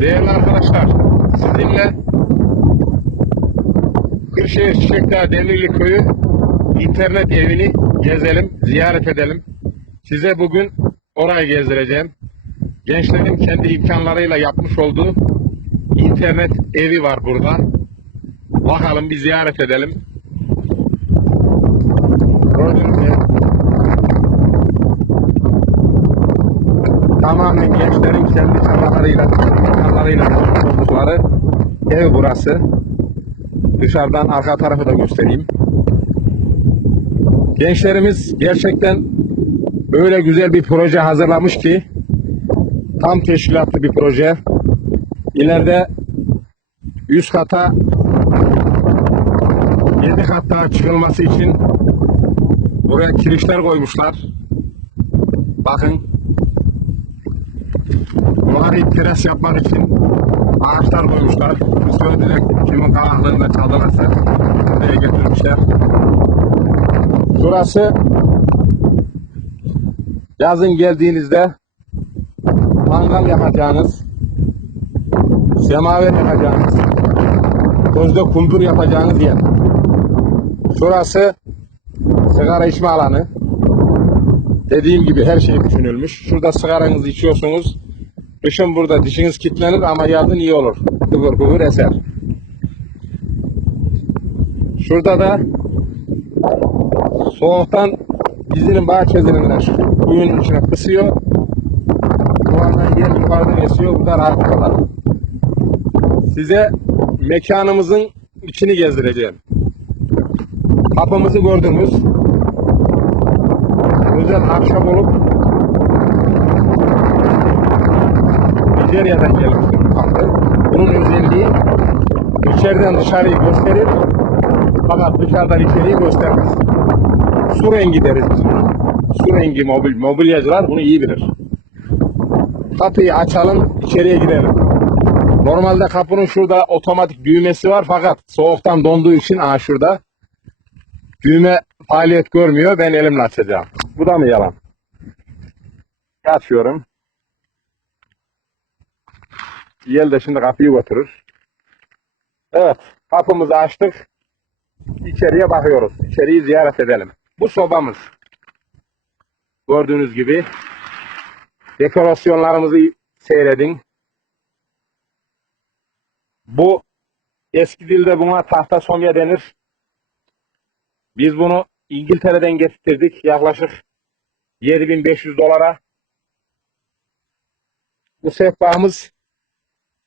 Değerli arkadaşlar, sizinle Kırşehir Çiçekdağ Demirli Köyü internet evini gezelim, ziyaret edelim. Size bugün orayı gezdireceğim. Gençlerin kendi imkanlarıyla yapmış olduğu internet evi var burada. Bakalım bir ziyaret edelim. Gördüğünüz gibi tamamen gençlerin kendi çabalarıyla, yapmış oldukları ev burası. Dışarıdan arka tarafı da göstereyim. Gençlerimiz gerçekten öyle güzel bir proje hazırlamış ki tam teşkilatlı bir proje. İleride üst kata 7 kat daha çıkılması için buraya kirişler koymuşlar. Bakın Bunları kireç yapmak için ağaçlar koymuşlar. Söylediler kimin kalaklığında çaldılarsa buraya getirmişler. Şurası yazın geldiğinizde mangal yapacağınız, semaver yapacağınız, közde kundur yapacağınız yer. Şurası sigara içme alanı. Dediğim gibi her şey düşünülmüş. Şurada sigaranızı içiyorsunuz. Kışın burada dişiniz kilitlenir ama yazın iyi olur. Kıvır kıvır eser. Şurada da soğuktan dizinin bahçelerinden kuyunun içine kısıyor. Kovandan yer yukarıdan esiyor. Bu da rahatlıklar. Size mekanımızın içini gezdireceğim. Kapımızı gördünüz. Güzel ahşap olup Nijerya'dan gelmiştir bu kapı. Bunun özelliği içeriden dışarıyı gösterir fakat dışarıdan içeriği göstermez. Su rengi deriz biz buna. Su rengi mobil, mobilyacılar bunu iyi bilir. Kapıyı açalım, içeriye girelim. Normalde kapının şurada otomatik düğmesi var fakat soğuktan donduğu için aa şurada düğme faaliyet görmüyor. Ben elimle açacağım. Bu da mı yalan? Açıyorum. Yel de şimdi kapıyı götürür. Evet, kapımızı açtık. İçeriye bakıyoruz. İçeriği ziyaret edelim. Bu sobamız. Gördüğünüz gibi dekorasyonlarımızı seyredin. Bu eski dilde buna tahta somya denir. Biz bunu İngiltere'den getirdik yaklaşık 7500 dolara. Bu sehpamız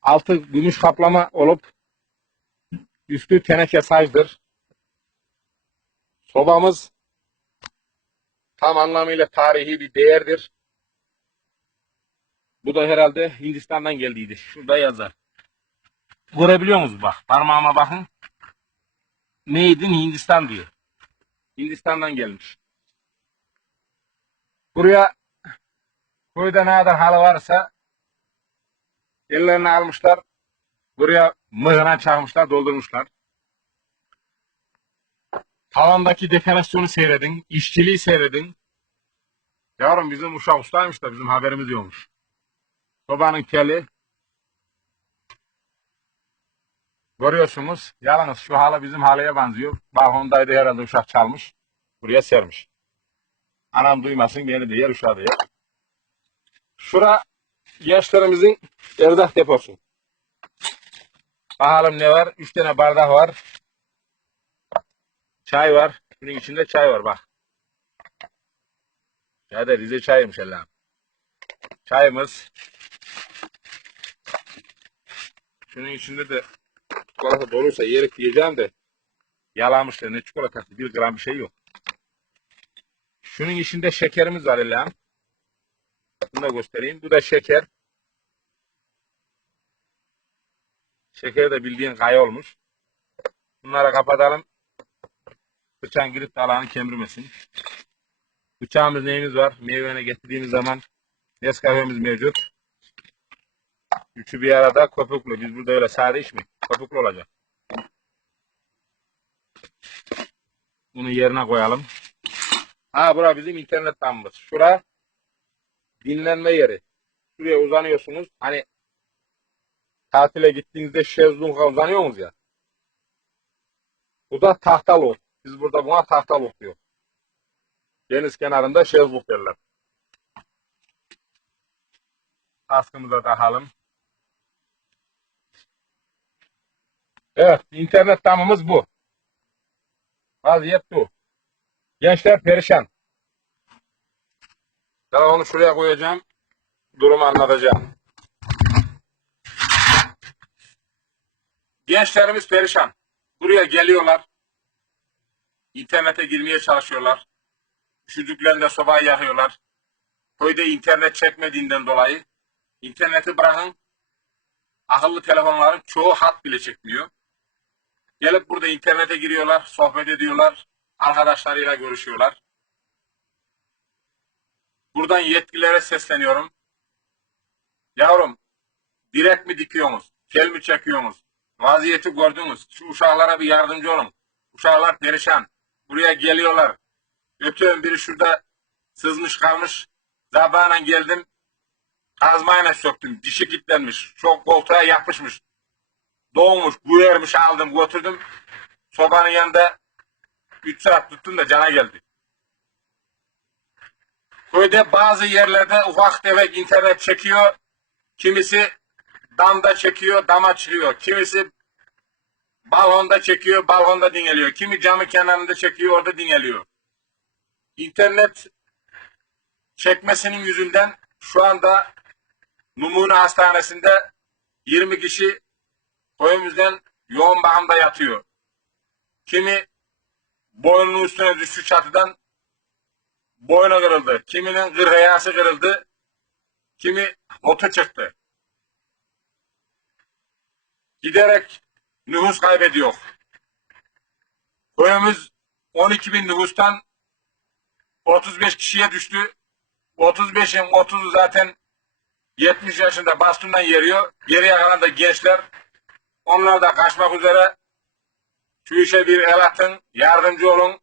altı gümüş kaplama olup üstü teneke sacdır. Sobamız tam anlamıyla tarihi bir değerdir. Bu da herhalde Hindistan'dan geldiydi. Şurada yazar. Görebiliyor musunuz bak? Parmağıma bakın. Made in Hindistan diyor. Hindistan'dan gelmiş. Buraya köyde ne kadar halı varsa ellerine almışlar. Buraya mığına çakmışlar, doldurmuşlar. Tavandaki dekorasyonu seyredin, işçiliği seyredin. Yavrum bizim uşak ustaymış da bizim haberimiz yokmuş. Sobanın teli. Görüyorsunuz. Yalnız şu halı bizim halıya benziyor. Balkondaydı herhalde uşak çalmış. Buraya sermiş. Anam duymasın beni diye uşağı diye. Şura gençlerimizin erdah deposu. Bakalım ne var? Üç tane bardak var. Çay var. Bunun içinde çay var bak. Çay da Rize çayıymış Allah'ım. Çayımız. Şunun içinde de çikolata doluysa yerik diyeceğim de yalamış da ne çikolatası bir gram bir şey yok. Şunun içinde şekerimiz var Allah'ım. Bunu da göstereyim. Bu da şeker. Şeker de bildiğin kaya olmuş. Bunları kapatalım. Bıçağın girip de alanı kemirmesin. Bıçağımız neyimiz var? Meyvene getirdiğimiz zaman Nescafe'miz mevcut. Üçü bir arada köpüklü. Biz burada öyle sade içmeyiz. Köpüklü olacak. Bunu yerine koyalım. Ha bura bizim internet damımız. Şura dinlenme yeri. Şuraya uzanıyorsunuz. Hani tatile gittiğinizde şezlonga uzanıyorsunuz ya. Bu da tahtalot. Biz burada buna tahtalot diyor. Deniz kenarında şezlong derler. Kaskımıza takalım. Evet, internet damımız bu. Vaziyet bu. Gençler perişan. Telefonu şuraya koyacağım. Durumu anlatacağım. Gençlerimiz perişan. Buraya geliyorlar. İnternete girmeye çalışıyorlar. Üşüdüklerinde sobayı yakıyorlar. Köyde internet çekmediğinden dolayı interneti bırakın akıllı telefonların çoğu hat bile çekmiyor. Gelip burada internete giriyorlar, sohbet ediyorlar, arkadaşlarıyla görüşüyorlar. Buradan yetkililere sesleniyorum. Yavrum, direkt mi dikiyorsunuz? Kel mi çekiyorsunuz? Vaziyeti gördünüz. Şu uşaklara bir yardımcı olun. Uşaklar perişan. Buraya geliyorlar. Ötüyorum biri şurada sızmış kalmış. Zabağına geldim. Kazmayla söktüm. Dişi kilitlenmiş. Çok koltuğa yapışmış. Doğmuş, güvermiş aldım götürdüm. Sobanın yanında 3 saat tuttum da cana geldi. Köyde bazı yerlerde ufak tefek internet çekiyor. Kimisi damda çekiyor, dama çıkıyor. Kimisi balkonda çekiyor, balkonda dinleniyor. Kimi camı kenarında çekiyor, orada dinleniyor. İnternet çekmesinin yüzünden şu anda Numune Hastanesi'nde 20 kişi köyümüzden yoğun bakımda yatıyor. Kimi boynunun üstüne düştü çatıdan boynu kırıldı. Kiminin kırhayası kırıldı. Kimi otu çıktı. Giderek nüfus kaybediyor. Köyümüz 12 bin nüfustan 35 kişiye düştü. 35'in 30'u zaten 70 yaşında bastondan yeriyor. Geriye kalan da gençler. Onlar da kaçmak üzere. Şu işe bir el atın. Yardımcı olun.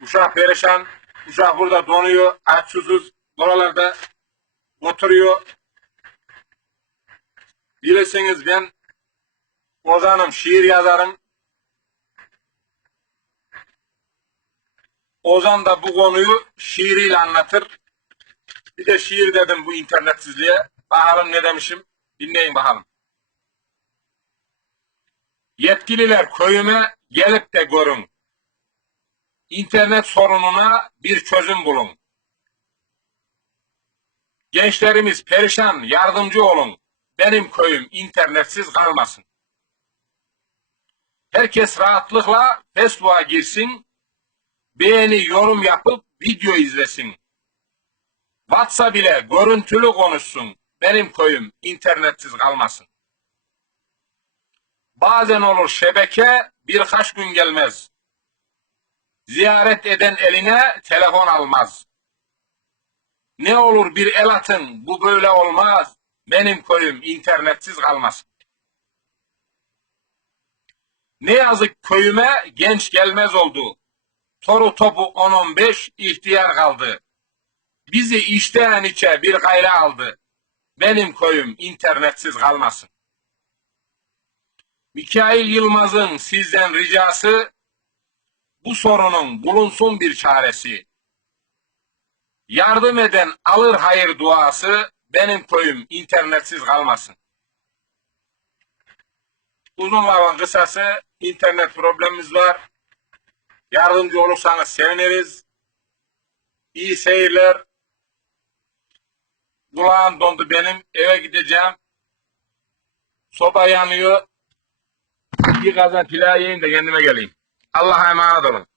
Uşak perişan. Uşak burada donuyor. Aç susuz. Oralarda oturuyor. Bilirsiniz ben Ozan'ım, şiir yazarım. Ozan da bu konuyu şiiriyle anlatır. Bir de şiir dedim bu internetsizliğe. Bakalım ne demişim. Dinleyin bakalım. Yetkililer köyüme gelip de görün. İnternet sorununa bir çözüm bulun. Gençlerimiz perişan, yardımcı olun. Benim köyüm internetsiz kalmasın. Herkes rahatlıkla Facebook'a girsin, beğeni, yorum yapıp video izlesin. WhatsApp ile görüntülü konuşsun. Benim köyüm internetsiz kalmasın. Bazen olur şebeke birkaç gün gelmez. Ziyaret eden eline telefon almaz. Ne olur bir el atın bu böyle olmaz. Benim köyüm internetsiz kalmasın. Ne yazık köyüme genç gelmez oldu. Toru topu 10-15 ihtiyar kaldı. Bizi içten içe bir gayrı aldı. Benim köyüm internetsiz kalmasın. Mikail Yılmaz'ın sizden ricası bu sorunun bulunsun bir çaresi. Yardım eden alır hayır duası benim köyüm internetsiz kalmasın. Uzun lafın kısası internet problemimiz var. Yardımcı olursanız seviniriz. İyi seyirler. Kulağım dondu benim. Eve gideceğim. Soba yanıyor. Bir kazan pilav yiyeyim de kendime geleyim. الله ما أظلم.